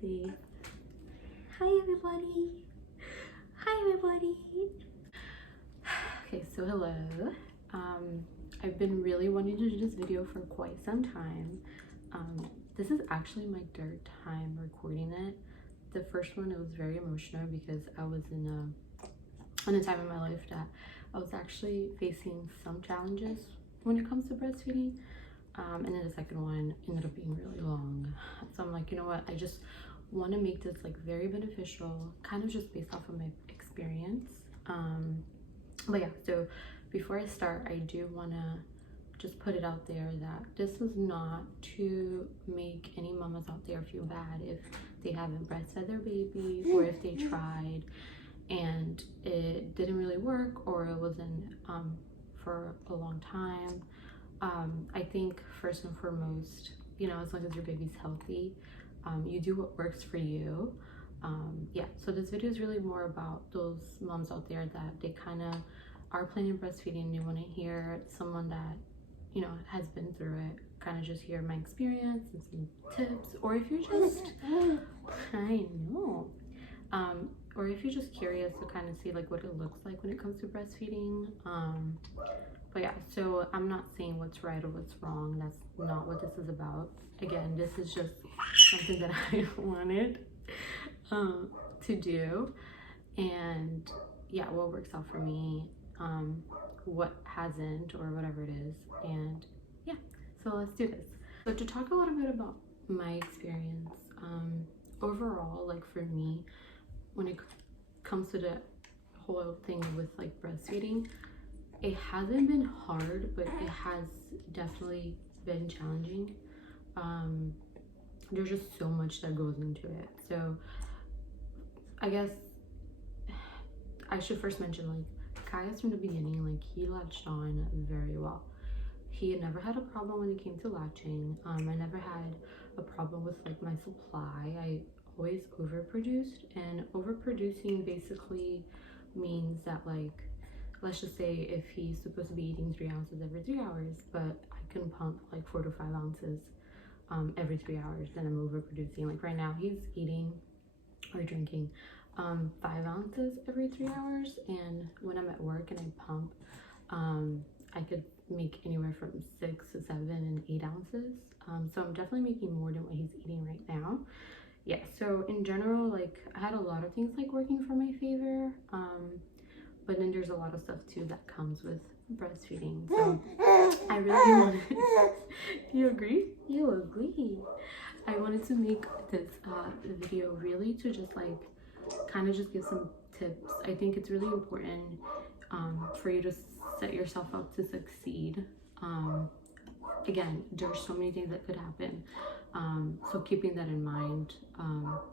see. Hi everybody. Hi everybody. Okay, so hello. I've been really wanting to do this video for quite some time. This is actually my third time recording it. The first one, it was very emotional because I was in a time in my life that I was actually facing some challenges when it comes to breastfeeding. And then the second one ended up being really long. So I'm like, you know what? I just want to make this like very beneficial, kind of just based off of my experience. But yeah, so before I start, I do want to just put it out there that this was not to make any mamas out there feel bad if they haven't breastfed their baby or if they tried and it didn't really work or it wasn't for a long time. I think first and foremost, you know, as long as your baby's healthy, you do what works for you. Yeah, so this video is really more about those moms out there that they kind of are planning breastfeeding. They want to hear someone that, you know, has been through it, kind of just hear my experience and some tips, or if you're just, I know, or if you're just curious to kind of see like what it looks like when it comes to breastfeeding. But yeah, so I'm not saying what's right or what's wrong. That's not what this is about. Again, this is just something that I wanted to do, and yeah, what works out for me, what hasn't, or whatever it is. And yeah, so let's do this. So to talk a little bit about my experience, overall, like for me, when it comes to the whole thing with like breastfeeding, it hasn't been hard, but it has definitely been challenging. There's just so much that goes into it. So I guess I should first mention, like, Kai's from the beginning, like, he latched on very well. He had never had a problem when it came to latching. I never had a problem with like my supply. I always overproduced, and overproducing basically means that, like, let's just say if he's supposed to be eating 3 ounces every 3 hours, but I can pump like 4 to 5 ounces every 3 hours, then I'm overproducing. Like right now he's eating or drinking 5 ounces every 3 hours, and when I'm at work and I pump, I could make anywhere from 6 to 7 and 8 ounces. So I'm definitely making more than what he's eating right now. Yeah, so in general, like, I had a lot of things like working for my favor, but then there's a lot of stuff too that comes with breastfeeding. So I really wanted you agree? You agree. I wanted to make this video really to just like kind of just give some tips. I think it's really important for you to set yourself up to succeed. Again, there's so many things that could happen, so keeping that in mind,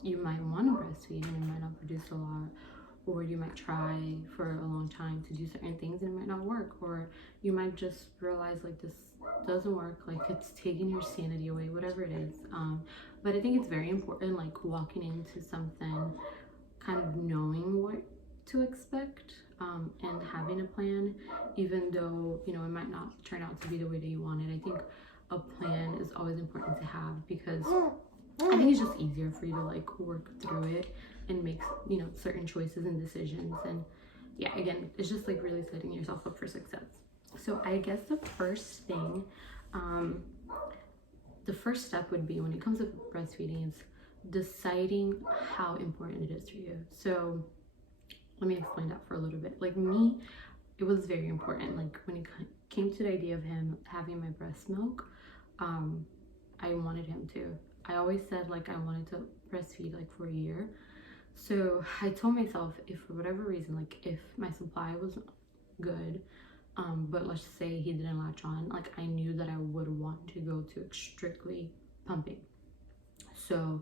you might want to breastfeed and you might not produce a lot, or you might try for a long time to do certain things and it might not work, or you might just realize like this doesn't work, like it's taking your sanity away, whatever it is. But I think it's very important, like walking into something kind of knowing what to expect, and having a plan, even though, you know, it might not turn out to be the way that you wanted. I think a plan is always important to have because I think it's just easier for you to like work through it and make, you know, certain choices and decisions. And yeah, again, it's just like really setting yourself up for success. So I guess the first thing, the first step would be when it comes to breastfeeding is deciding how important it is to you. So let me explain that for a little bit. Like me, it was very important. Like when it came to the idea of him having my breast milk, I wanted him to. I always said like I wanted to breastfeed like for a year. So I told myself, if for whatever reason, like if my supply was good, but let's say he didn't latch on, like I knew that I would want to go to strictly pumping. So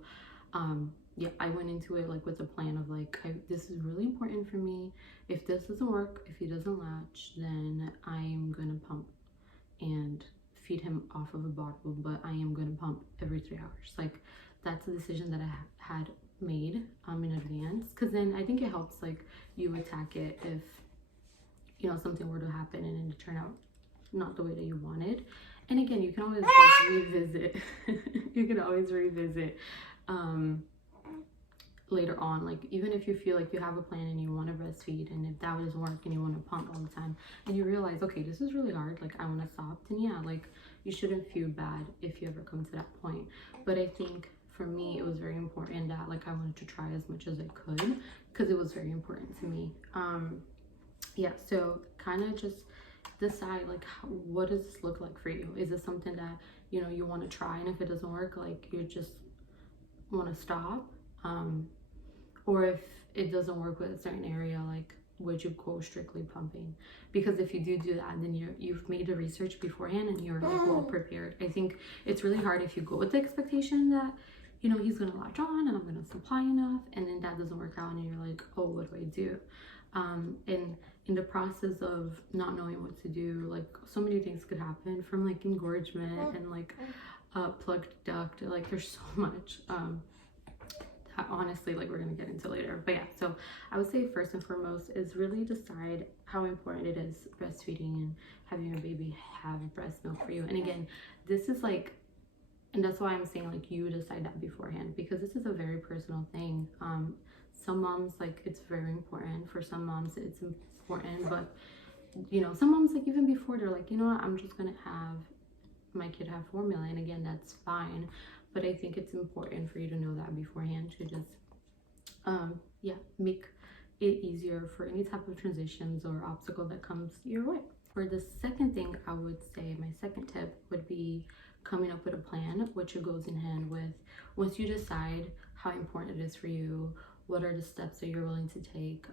yeah, I went into it like with a plan of like, this is really important for me. If this doesn't work, if he doesn't latch, then I'm gonna pump and feed him off of a bottle, but I am gonna pump every 3 hours. Like that's a decision that I had made in advance, because then I think it helps like you attack it if, you know, something were to happen and it turned out not the way that you wanted. And again, you can always like revisit you can always revisit later on, like even if you feel like you have a plan and you want to breastfeed, and if that doesn't work and you want to pump all the time, and you realize, okay, this is really hard, like I want to stop, then yeah, like you shouldn't feel bad if you ever come to that point. But I think for me it was very important that like I wanted to try as much as I could, because it was very important to me. Yeah, so kind of just decide like what does this look like for you? Is this something that you want to try, and if it doesn't work, like you just want to stop? Or if it doesn't work with a certain area, like would you go strictly pumping? Because if you do that, then you've made the research beforehand and you're like well prepared. I think it's really hard if you go with the expectation that he's gonna latch on and I'm gonna supply enough, and then that doesn't work out and you're like, oh, what do I do? And in the process of not knowing what to do, like so many things could happen, from like engorgement and like plugged duct, like there's so much that honestly like we're gonna get into later. But yeah, so I would say first and foremost is really decide how important it is breastfeeding and having your baby have breast milk for you. And again, this is like, and that's why I'm saying like you decide that beforehand, because this is a very personal thing. Some moms, like it's very important. For some moms it's important, but some moms, like even before, they're like, you know what, I'm just gonna have my kid have formula, and again, that's fine. But I think it's important for you to know that beforehand, to just yeah, make it easier for any type of transitions or obstacle that comes your way. For the second thing, I would say my second tip would be coming up with a plan, which goes in hand with, once you decide how important it is for you, what are the steps that you're willing to take,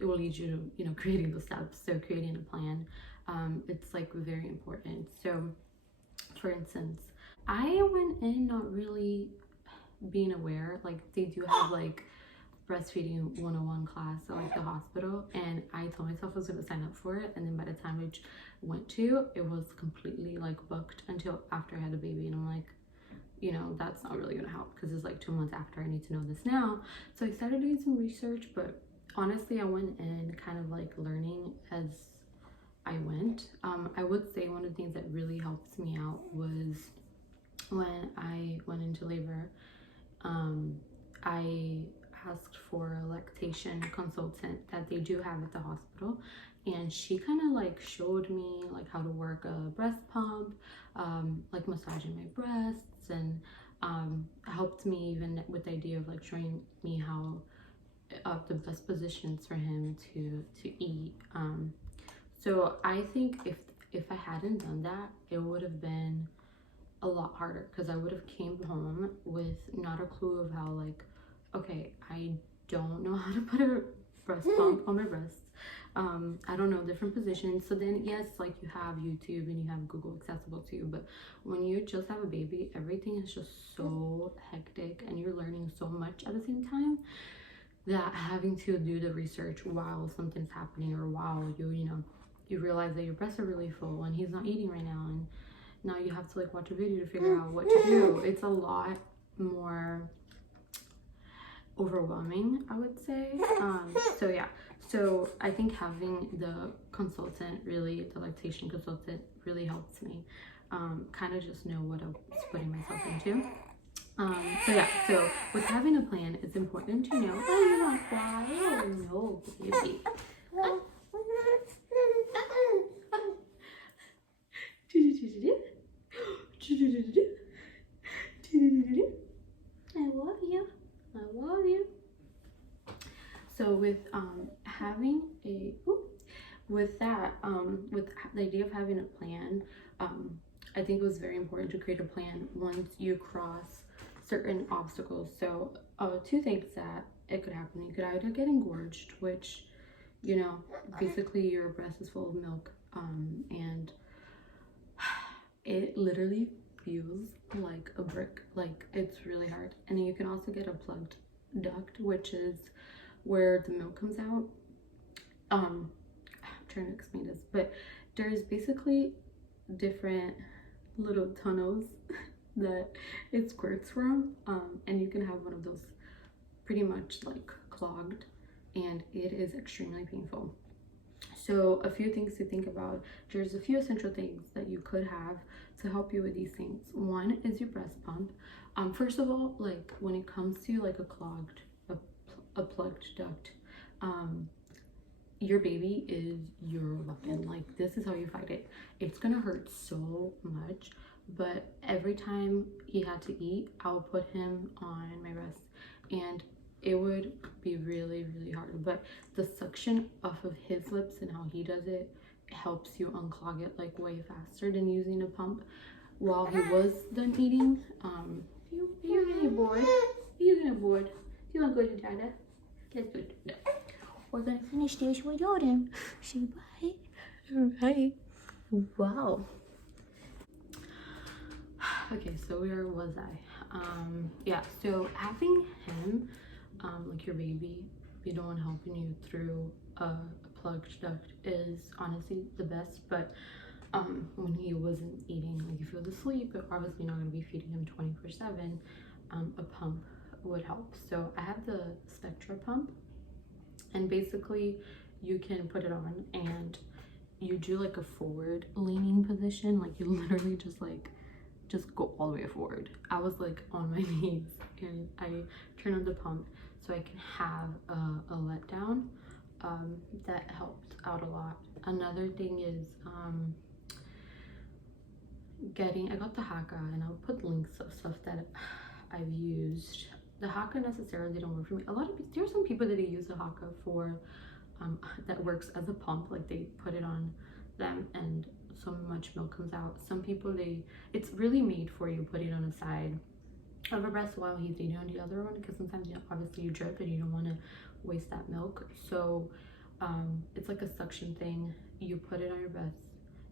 it will lead you to creating those steps. So creating a plan, it's like very important. So for instance, I went in not really being aware, like they do have like breastfeeding 101 class at like the hospital, and I told myself I was going to sign up for it, and then by the time I went to, it was completely like booked until after I had a baby, and I'm like, that's not really going to help, because it's like 2 months after. I need to know this now. So I started doing some research, but honestly I went in kind of like learning as I went. I would say one of the things that really helped me out was when I went into labor, I asked for a lactation consultant that they do have at the hospital, and she kind of like showed me like how to work a breast pump, like massaging my breasts, and helped me even with the idea of like showing me how the best positions for him to eat. So I think if I hadn't done that, it would have been a lot harder, because I would have came home with not a clue of how, like, okay, I don't know how to put a breast pump on my breasts. I don't know different positions. So then yes, like you have YouTube and you have Google accessible to you, but when you just have a baby, everything is just so hectic and you're learning so much at the same time, that having to do the research while something's happening, or while you realize that your breasts are really full and he's not eating right now, and now you have to like watch a video to figure out what to do. It's a lot more overwhelming, I would say. So yeah, so I think having the consultant, really the lactation consultant, really helps me kind of just know what I was putting myself into. So yeah, so with having a plan, it's important to know. Oh, you're not crying. Oh no, baby. I love you. I love you. So with having a with that with the idea of having a plan, I think it was very important to create a plan once you cross certain obstacles. So two things that it could happen: you could either get engorged, which basically your breast is full of milk, and it literally feels like a brick, like it's really hard. And then you can also get a plugged duct, which is where the milk comes out. I'm trying to explain this, but there's basically different little tunnels that it squirts from, and you can have one of those pretty much like clogged, and it is extremely painful. So a few things to think about. There's a few essential things that you could have to help you with these things. One is your breast pump. First of all, like when it comes to like a clogged a plugged duct, your baby is your weapon. Like, this is how you fight it. It's gonna hurt so much, but every time he had to eat, I would put him on my breast, and it would be really, really hard. But the suction off of his lips and how he does it helps you unclog it like way faster than using a pump. While he was done eating, you're getting bored. You're getting bored. Do you want to go to Dada? Let's go to Dada. We're gonna finish this with Jordan. Say bye. Bye. Wow. Okay, so where was I? Yeah, so having him, like your baby, be the one helping you through a plugged duct is honestly the best. But when he wasn't eating, like if he was asleep, you're obviously not gonna be feeding him 24/7. A pump would help. So I have the Spectra pump, and basically you can put it on and you do like a forward leaning position. Like you literally just go all the way forward. I was like on my knees, and I turn on the pump so I can have a letdown. That helped out a lot. Another thing is I got the Haka, and I'll put links of stuff that I've used. The Haka necessarily don't work for me. There are some people that use the Haka for that works as a pump, like they put it on them and so much milk comes out. Some people, it's really made for you putting it on the side of a breast while he's eating on the other one, because sometimes, you know, obviously you drip and you don't want to waste that milk. So it's like a suction thing. You put it on your breast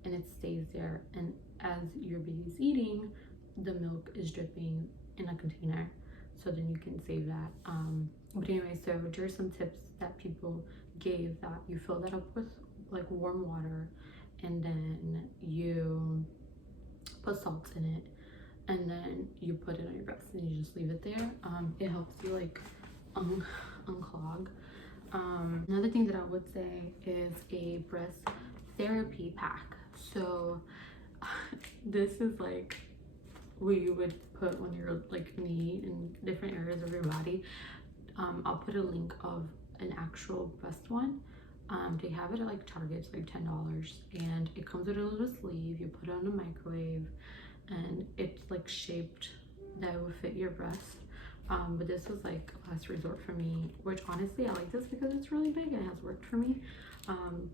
and it stays there, and as your baby's eating, the milk is dripping in a container, so then you can save that. But anyway, so there's some tips that people gave, that you fill that up with like warm water, and then you put salt in it, and then you put it on your breast and you just leave it there. It helps you like unclog. Another thing that I would say is a breast therapy pack. So this is like what you would put on your like knee and different areas of your body. I'll put a link of an actual breast one. They have it at like Target. It's like $10, and it comes with a little sleeve. You put it on the microwave, and it's like shaped that it would fit your breast. But this was like last resort for me, which honestly I like this because it's really big and it has worked for me.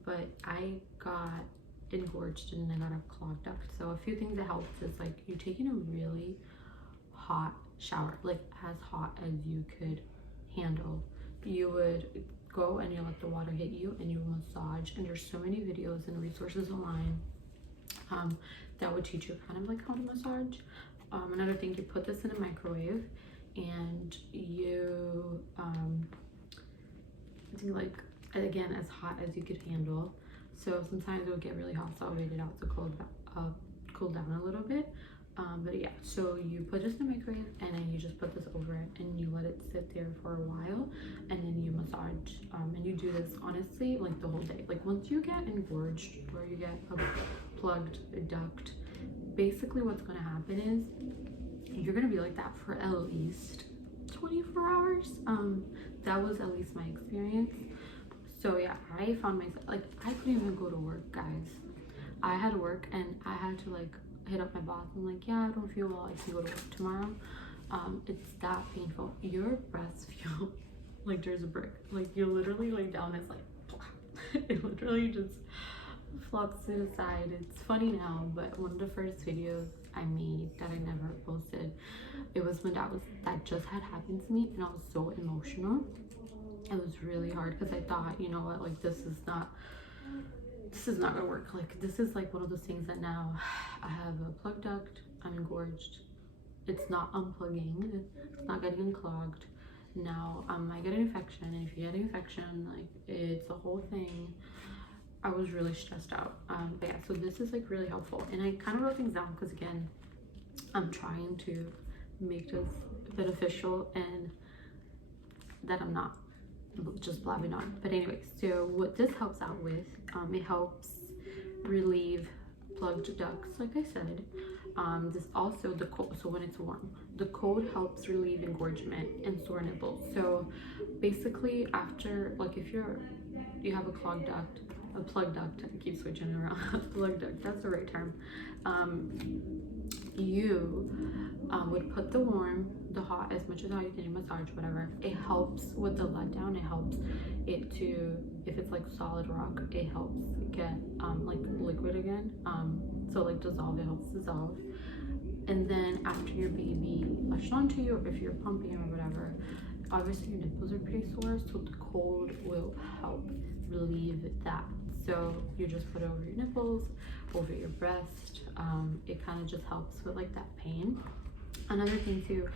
But I got engorged and then I got a clogged duct. So a few things that helped is like you taking a really hot shower, like as hot as you could handle. You would go and you let the water hit you and you massage, and there's so many videos and resources online that would teach you kind of like how to massage. Another thing, you put this in a microwave and you do like, again, as hot as you could handle. So sometimes it would get really hot, so I'll wait it out to cool down a little bit. But yeah, so you put this in the microwave and then you just put this over it and you let it sit there for a while, and then you massage. And you do this honestly like the whole day. Like once you get engorged or you get a plugged duct, basically what's going to happen is you're going to be like that for at least 24 hours. That was at least my experience. So yeah, I found myself like I couldn't even go to work, guys. I had to work and I had to like hit up my boss. I'm like, yeah, I don't feel well, I can go to work tomorrow. It's that painful. Your breasts feel like there's a brick. Like you literally lay down, it's like it literally just flops to the side. It's funny now, but one of the first videos I made that I never posted, it was when that just had happened to me, and I was so emotional. It was really hard because I thought, you know what, like this is not gonna work. Like this is like one of those things that now I have a plugged duct, I'm engorged, it's not unplugging, it's not getting unclogged. Now I might get an infection, and if you get an infection, like it's a whole thing. I was really stressed out. But yeah, so this is like really helpful, and I kind of wrote things down because again, I'm trying to make this beneficial and that I'm not just blabbing on. But anyway, so what this helps out with, it helps relieve plugged plugged ducts, like I said. This also, the cold, so when it's warm, the cold helps relieve engorgement and sore nipples. So basically, after, like, if you have a clogged duct, a plug duct, I keep switching around. Plug duct, that's the right term. You would put the warm, the hot, as much as how you can, massage, whatever. It helps with the letdown. It helps it to, if it's like solid rock, it helps get like liquid again. So like dissolve, it helps dissolve. And then after your baby latched onto you, or if you're pumping or whatever, obviously your nipples are pretty sore, so the cold will help relieve that. So you just put it over your nipples, over your breast. It kind of just helps with like that pain. Another thing too,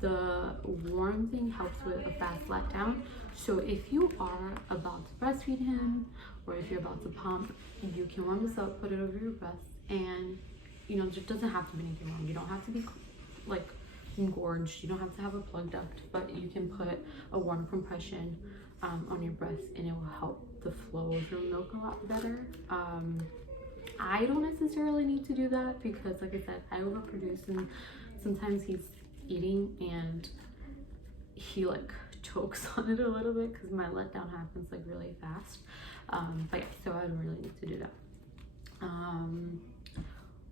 the warm thing helps with a fast letdown. So if you are about to breastfeed him, or if you're about to pump, you can warm this up, put it over your breast, and you know, there doesn't have to be anything wrong. You don't have to be like engorged. You don't have to have a plug duct, but you can put a warm compression on your breast, and it will help the flow of your milk a lot better. I don't necessarily need to do that because, like I said, I overproduce, and sometimes he's eating and he like chokes on it a little bit because my letdown happens like really fast. But yeah, so I don't really need to do that.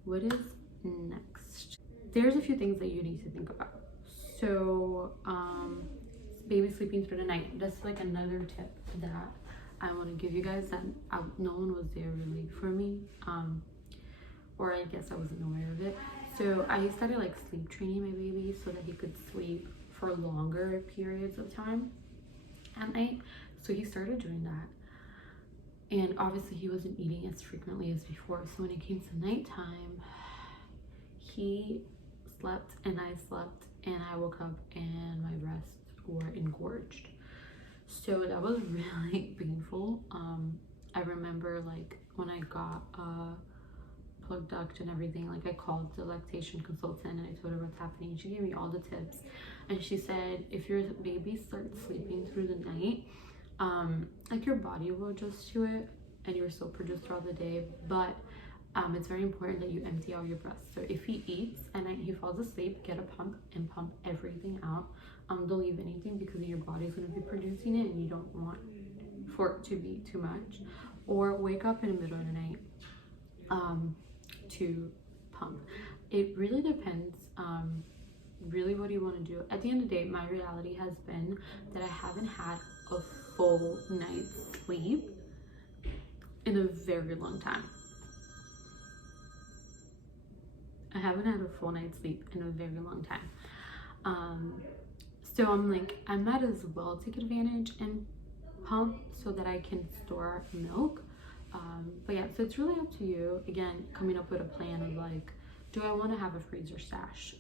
What is next? There's a few things that you need to think about. So baby sleeping through the night, that's like another tip that I want to give you guys that no one was there really for me, or I guess I wasn't aware of it. So I started like sleep training my baby so that he could sleep for longer periods of time at night. So he started doing that, and obviously he wasn't eating as frequently as before. So when it came to nighttime, he slept and I slept, and I woke up and my breasts were engorged. So that was really painful. I remember like when I got a plug duct and everything, like I called the lactation consultant and I told her what's happening. She gave me all the tips, and she said if your baby starts sleeping through the night, like your body will adjust to it and you're still produced throughout the day, but it's very important that you empty out your breast. So if he eats and he falls asleep, get a pump and pump everything out. Don't leave anything because your body's going to be producing it and you don't want for it to be too much. Or wake up in the middle of the night to pump. It really depends really what you want to do. At the end of the day, my reality has been that I haven't had a full night's sleep in a very long time. I haven't had a full night's sleep in a very long time. So I'm like, I might as well take advantage and pump so that I can store milk. But yeah, so it's really up to you. Again, coming up with a plan of like, do I want to have a freezer stash?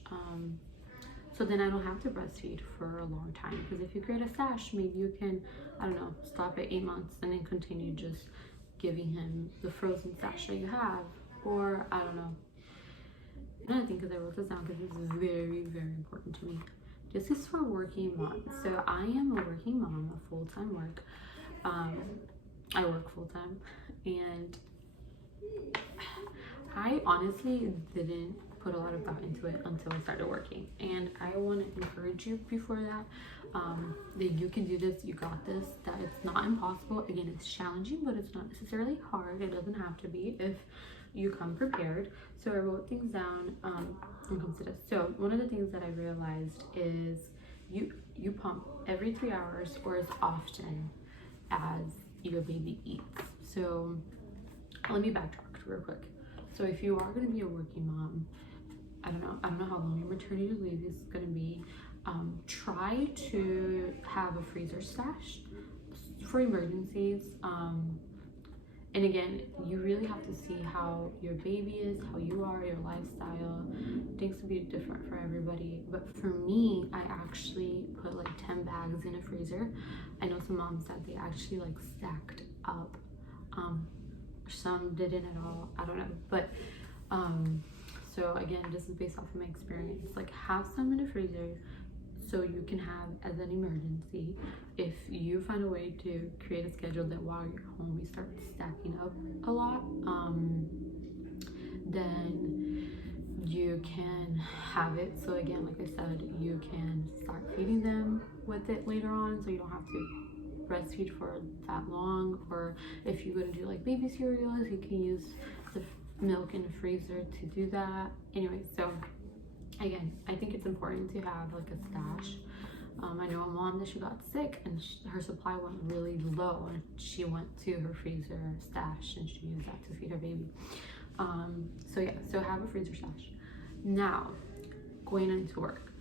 So then I don't have to breastfeed for a long time. Because if you create a stash, maybe you can, I don't know, stop at 8 months and then continue just giving him the frozen stash that you have. Or I don't know. Another thing, because I wrote this down because this is very, very important to me. This is for working moms. So I am a working mom, a full-time work. I work full-time, and I honestly didn't put a lot of thought into it until I started working. And I want to encourage you before that, that you can do this, you got this, that it's not impossible. Again, it's challenging, but it's not necessarily hard. It doesn't have to be if you come prepared. So I wrote things down and comes to this. So one of the things that I realized is you pump every 3 hours or as often as your baby eats. So let me backtrack real quick. So if you are going to be a working mom, I don't know how long your maternity leave is going to be. Try to have a freezer stash for emergencies. And again, you really have to see how your baby is, how you are, your lifestyle. Things will be different for everybody. But for me, I actually put like 10 bags in a freezer. I know some moms that they actually like stacked up. Some didn't at all. I don't know. But so again, this is based off of my experience. Like have some in the freezer so you can have as an emergency. If you find a way to create a schedule that while you're home you start stacking up a lot, then you can have it. So again, like I said, you can start feeding them with it later on, so you don't have to breastfeed for that long. Or if you're going to do like baby cereals, you can use the milk in the freezer to do that. Anyway, so again, I think it's important to have like a stash. I know a mom that she got sick and her supply went really low, and she went to her freezer stash and she used that to feed her baby. So yeah, so have a freezer stash. Now, going into work.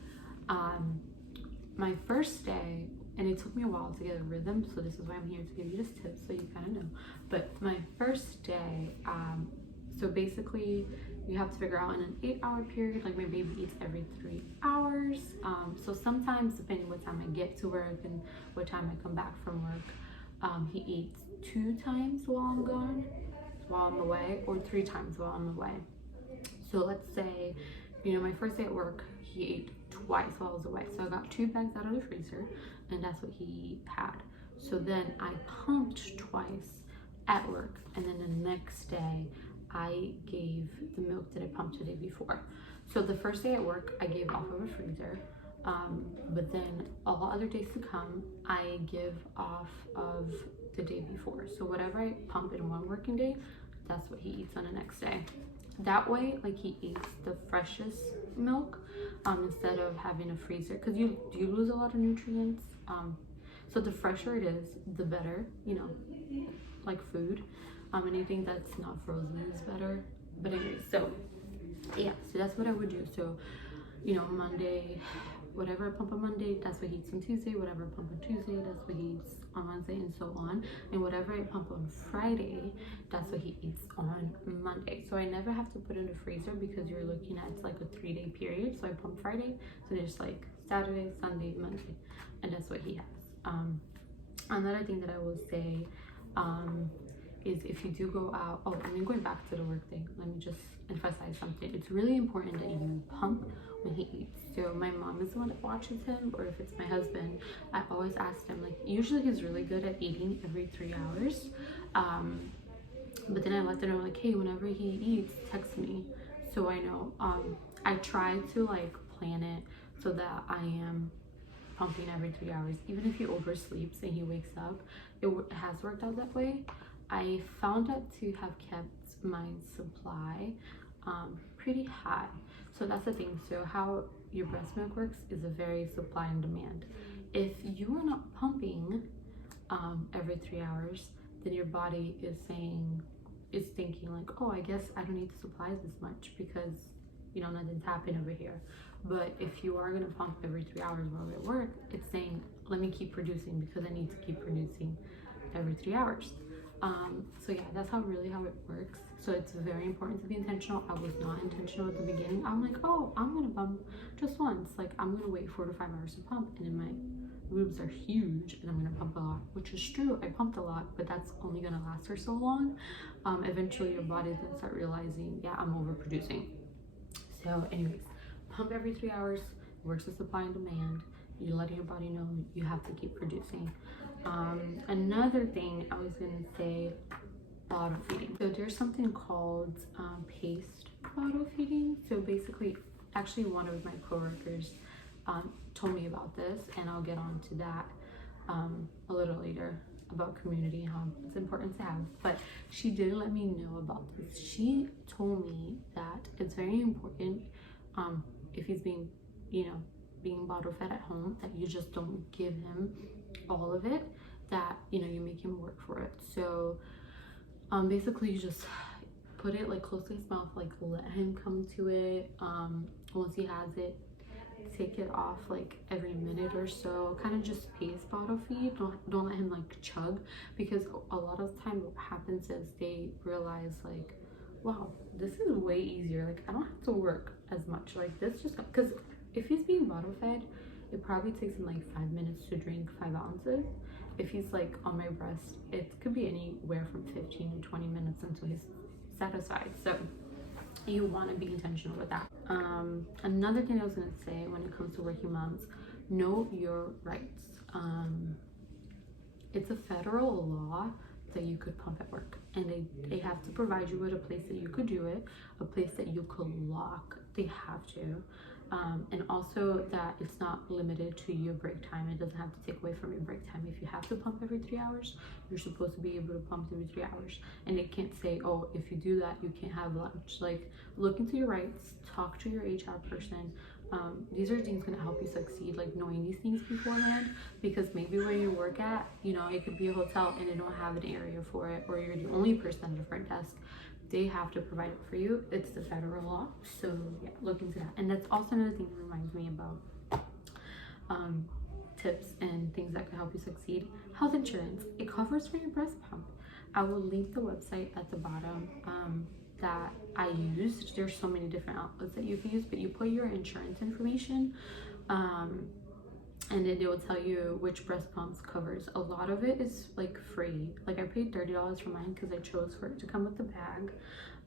My first day, and it took me a while to get a rhythm, so this is why I'm here to give you this tip so you kind of know. But my first day, so basically you have to figure out in an 8-hour period, like my baby eats every 3 hours. So sometimes depending what time I get to work and what time I come back from work, he eats 2 times while I'm gone, while I'm away, or 3 times while I'm away. So let's say, you know, my first day at work, he ate twice while I was away. So I got 2 bags out of the freezer, and that's what he had. So then I pumped twice at work, and then the next day I gave the milk that I pumped the day before. So the first day at work I gave off of a freezer, but then all other days to come I give off of the day before. So whatever I pump in one working day, that's what he eats on the next day. That way, like, he eats the freshest milk instead of having a freezer, because you lose a lot of nutrients. So the fresher it is, the better, you know, like food. Anything that's not frozen is better. But anyway, so yeah, so that's what I would do. So, you know, Monday, whatever I pump on Monday, that's what he eats on Tuesday. Whatever I pump on Tuesday, that's what he eats on Wednesday, and so on. And whatever I pump on Friday, that's what he eats on Monday. So I never have to put in the freezer, because you're looking at like a 3-day period. So I pump Friday, so there's like Saturday, Sunday, Monday, and that's what he has. Another thing that I will say is if you do go out, going back to the work thing, let me just emphasize something. It's really important that you pump when he eats. So my mom is the one that watches him, or if it's my husband, I always ask him, like, usually he's really good at eating every 3 hours, but then I let them know, like, hey, whenever he eats, text me so I know. I try to like plan it so that I am pumping every 3 hours. Even if he oversleeps and he wakes up, it has worked out that way. I found out to have kept my supply pretty high. So that's the thing. So how your breast milk works is a very supply and demand. If you are not pumping every 3 hours, then your body is thinking like, oh, I guess I don't need to supply this much because, you know, nothing's happening over here. But if you are going to pump every 3 hours while at work, it's saying, let me keep producing because I need to keep producing every 3 hours. So yeah, that's how it works. So it's very important to be intentional. I was not intentional at the beginning. I'm like, oh, I'm gonna pump just once. Like, I'm gonna wait 4 to 5 hours to pump, and then my boobs are huge and I'm gonna pump a lot, which is true. I pumped a lot, but that's only gonna last for so long. Eventually your body's gonna start realizing, yeah, I'm overproducing. So anyways, pump every 3 hours, works with supply and demand. You're letting your body know you have to keep producing. Another thing I was gonna say, bottle feeding. So there's something called paced bottle feeding. So basically, actually one of my coworkers told me about this, and I'll get on to that a little later, about community and how it's important to have. But she did let me know about this. She told me that it's very important if he's being bottle fed at home, that you just don't give him all of it, that, you know, you make him work for it. So basically you just put it like close to his mouth, like let him come to it. Once he has it, take it off like every minute or so. Kind of just pace bottle feed. Don't let him like chug, because a lot of the time what happens is they realize like, wow, this is way easier. Like, I don't have to work as much. Like, this just, because if he's being bottle fed, it probably takes him like 5 minutes to drink 5 ounces. If he's like on my breast, it could be anywhere from 15 to 20 minutes until he's satisfied. So you want to be intentional with that. Another thing I was going to say when it comes to working moms, know your rights. It's a federal law that you could pump at work, and they have to provide you with a place that you could do it, a place that you could lock. They have to. And also that it's not limited to your break time. It doesn't have to take away from your break time. If you have to pump every 3 hours, you're supposed to be able to pump every 3 hours. And it can't say, oh, if you do that, you can't have lunch. Like, look into your rights, talk to your HR person. These are things going to help you succeed, like knowing these things beforehand, because maybe where you work at, you know, it could be a hotel and they don't have an area for it, or you're the only person at the front desk. They have to provide it for you. It's the federal law. So yeah, look into that. And that's also another thing that reminds me about tips and things that can help you succeed. Health insurance, it covers for your breast pump. I will link the website at the bottom that I used. There's so many different outlets that you can use, but you put your insurance information and then they will tell you which breast pumps covers. A lot of it is like free. Like I paid $30 for mine because I chose for it to come with the bag.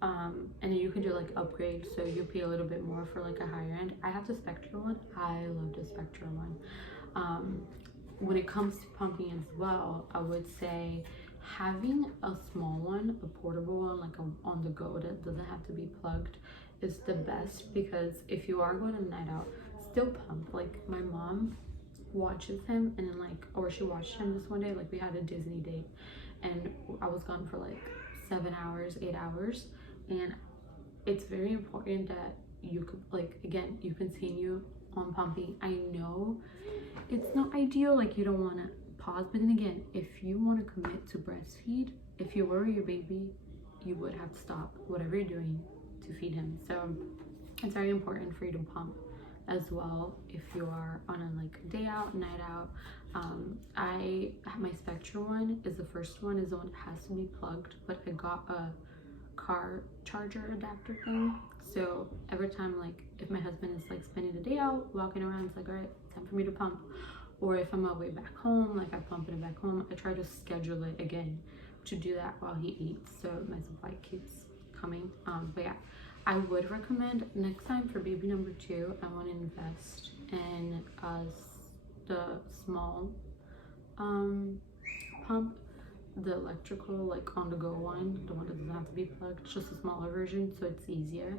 And then you can do like upgrade, so you pay a little bit more for like a higher end. I have the Spectra one. I love the Spectra one. When it comes to pumping as well, I would say having a small one, a portable one, like a on the go that doesn't have to be plugged, is the best, because if you are going a night out, still pump. Like my mom watches him, and then like, or she watched him this one day, like we had a Disney date and I was gone for like 7 hours, 8 hours, and it's very important that you could, like, again, you continue on pumping. I know it's not ideal, like you don't want to pause, but then again, if you want to commit to breastfeed, if you were your baby, you would have to stop whatever you're doing to feed him. So it's very important for you to pump as well if you are on a like day out, night out. My Spectra one is the first one, is the one that has to be plugged, but I got a car charger adapter thing, so every time, like if my husband is like spending the day out walking around, it's like, all right, time for me to pump. Or if I'm away back home, like I pump it back home, I try to schedule it again to do that while he eats, so my supply keeps coming. But yeah, I would recommend next time for baby number 2, I want to invest in the small pump, the electrical, like on the go one, the one that doesn't have to be plugged. It's just a smaller version, so it's easier.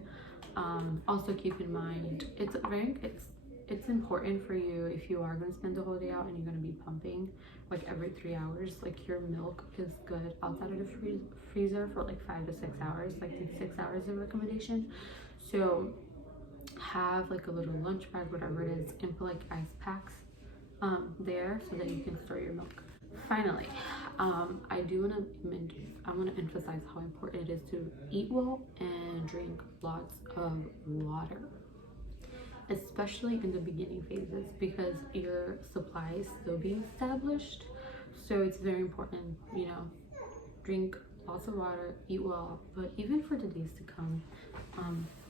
Also keep in mind, it's important for you, if you are going to spend the whole day out and you're going to be pumping like every 3 hours, like your milk is good outside of the freezer for like 5 to 6 hours, like 6 hours of recommendation. So have like a little lunch bag, whatever it is, and put like ice packs there so that you can store your milk. Finally, I want to emphasize how important it is to eat well and drink lots of water, especially in the beginning phases, because your supply is still being established. So it's very important, you know, drink lots of water, eat well. But even for the days to come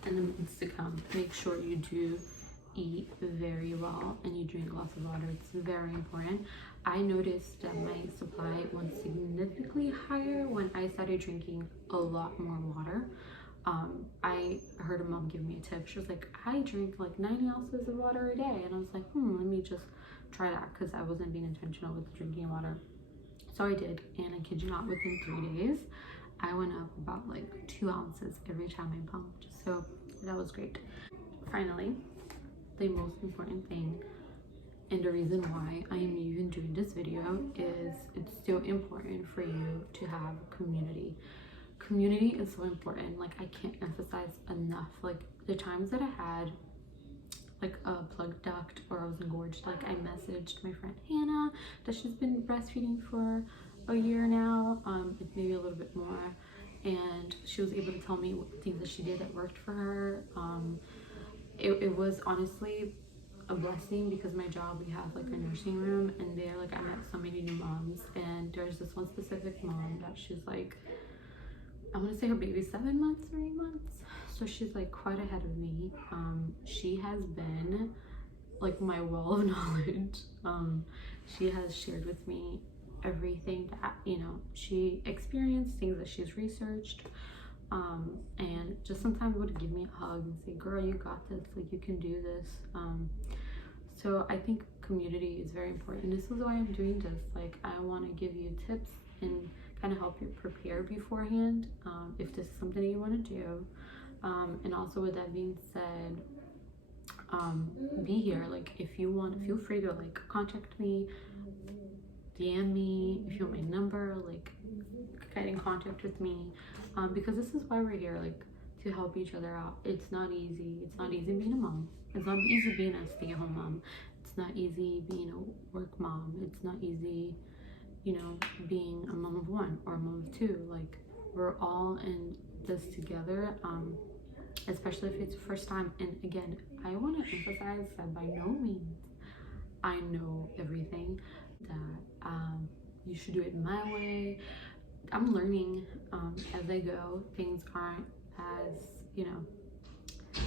and the months to come, make sure you do eat very well and you drink lots of water. It's very important. I noticed that my supply went significantly higher when I started drinking a lot more water. I heard a mom give me a tip. She was like, I drink like 90 ounces of water a day, and I was like, let me just try that, because I wasn't being intentional with drinking water. So I did, and I kid you not, within 3 days I went up about like 2 ounces every time I pumped. So that was great. Finally, the most important thing, and the reason why I am even doing this video, is it's so important for you to have community. Community is so important. Like I can't emphasize enough. Like the times that I had like a plugged duct or I was engorged, like I messaged my friend Hannah that she's been breastfeeding for a year now, maybe a little bit more, and she was able to tell me things that she did that worked for her. It was honestly a blessing, because my job, we have like a nursing room, and there, like I met so many new moms, and there's this one specific mom that she's like, I want to say her baby's 7 months or 8 months, so she's like quite ahead of me. She has been like my well of knowledge. She has shared with me everything that, you know, she experienced, things that she's researched, and just sometimes would give me a hug and say, girl, you got this, like you can do this. So I think community is very important. This is why I'm doing this. Like I want to give you tips and kind of help you prepare beforehand, if this is something that you want to do. And also, with that being said, be here. Like, if you want, feel free to like contact me, DM me if you want my number, like get in contact with me, because this is why we're here, like to help each other out. It's not easy. It's not easy being a mom. It's not easy being a stay-at-home mom. It's not easy being a work mom. It's not easy, you know, being a mom of one or a mom of two. Like, we're all in this together, especially if it's the first time. And again, I want to emphasize that by no means I know everything, that you should do it my way. I'm learning as I go. Things aren't as, you know,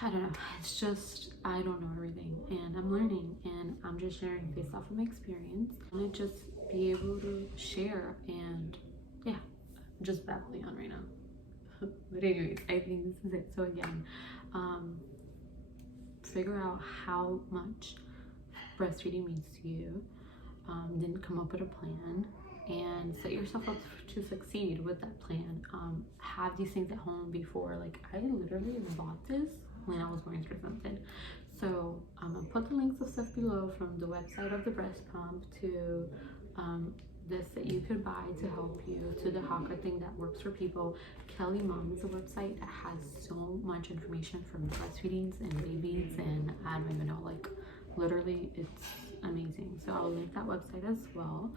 I don't know, it's just, I don't know everything, and I'm learning, and I'm just sharing based off of my experience. I want to just be able to share, and yeah, I'm just babbling on right now. But anyways, I think this is it. So again, figure out how much breastfeeding means to you, then come up with a plan and set yourself up to succeed with that plan. Have these things at home before. Like, I literally bought this when I was going through something. So I'm gonna put the links of stuff below, from the website of the breast pump to this that you could buy to help you, to the Hawker thing that works for people. Kellymom is a website that has so much information from breastfeedings and babies, and I don't even know, like literally it's amazing. So I'll link that website as well,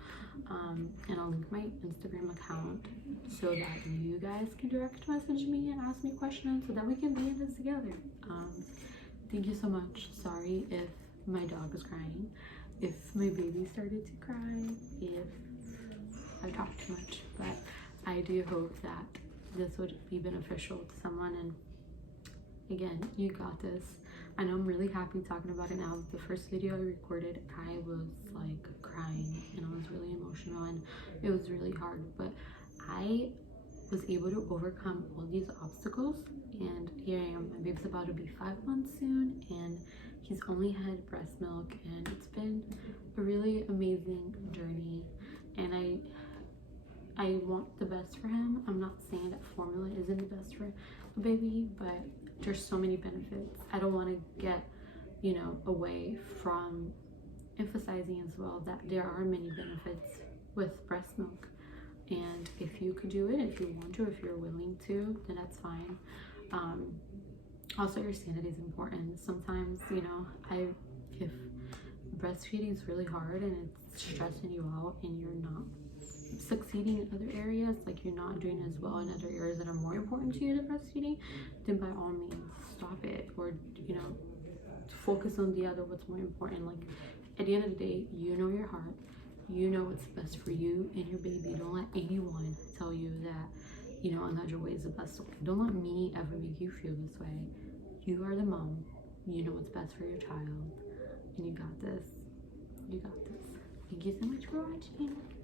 and I'll link my Instagram account so that you guys can direct message me and ask me questions, so that we can be in this together. Thank you so much. Sorry if my dog was crying, if my baby started to cry, if I talked too much, but I do hope that this would be beneficial to someone. And again, you got this. I know I'm really happy talking about it now. The first video I recorded, I was like crying and I was really emotional, and it was really hard, but I was able to overcome all these obstacles, and here I am. My baby's about to be 5 months soon, and he's only had breast milk, and it's been a really amazing journey, and I want the best for him. I'm not saying that formula isn't the best for a baby, but there's so many benefits. I don't want to get, you know, away from emphasizing as well that there are many benefits with breast milk. And if you could do it, if you want to, if you're willing to, then that's fine. Also, your sanity is important. Sometimes, you know, if breastfeeding is really hard and it's stressing you out and you're not succeeding in other areas, like you're not doing as well in other areas that are more important to you than breastfeeding, then by all means stop it, or, you know, focus on the other, what's more important. Like, at the end of the day, you know your heart, you know what's best for you and your baby. Don't let anyone tell you that, you know, another way is the best way. Don't let me ever make you feel this way. You are the mom, you know what's best for your child, and you got this. You got this. Thank you so much for watching.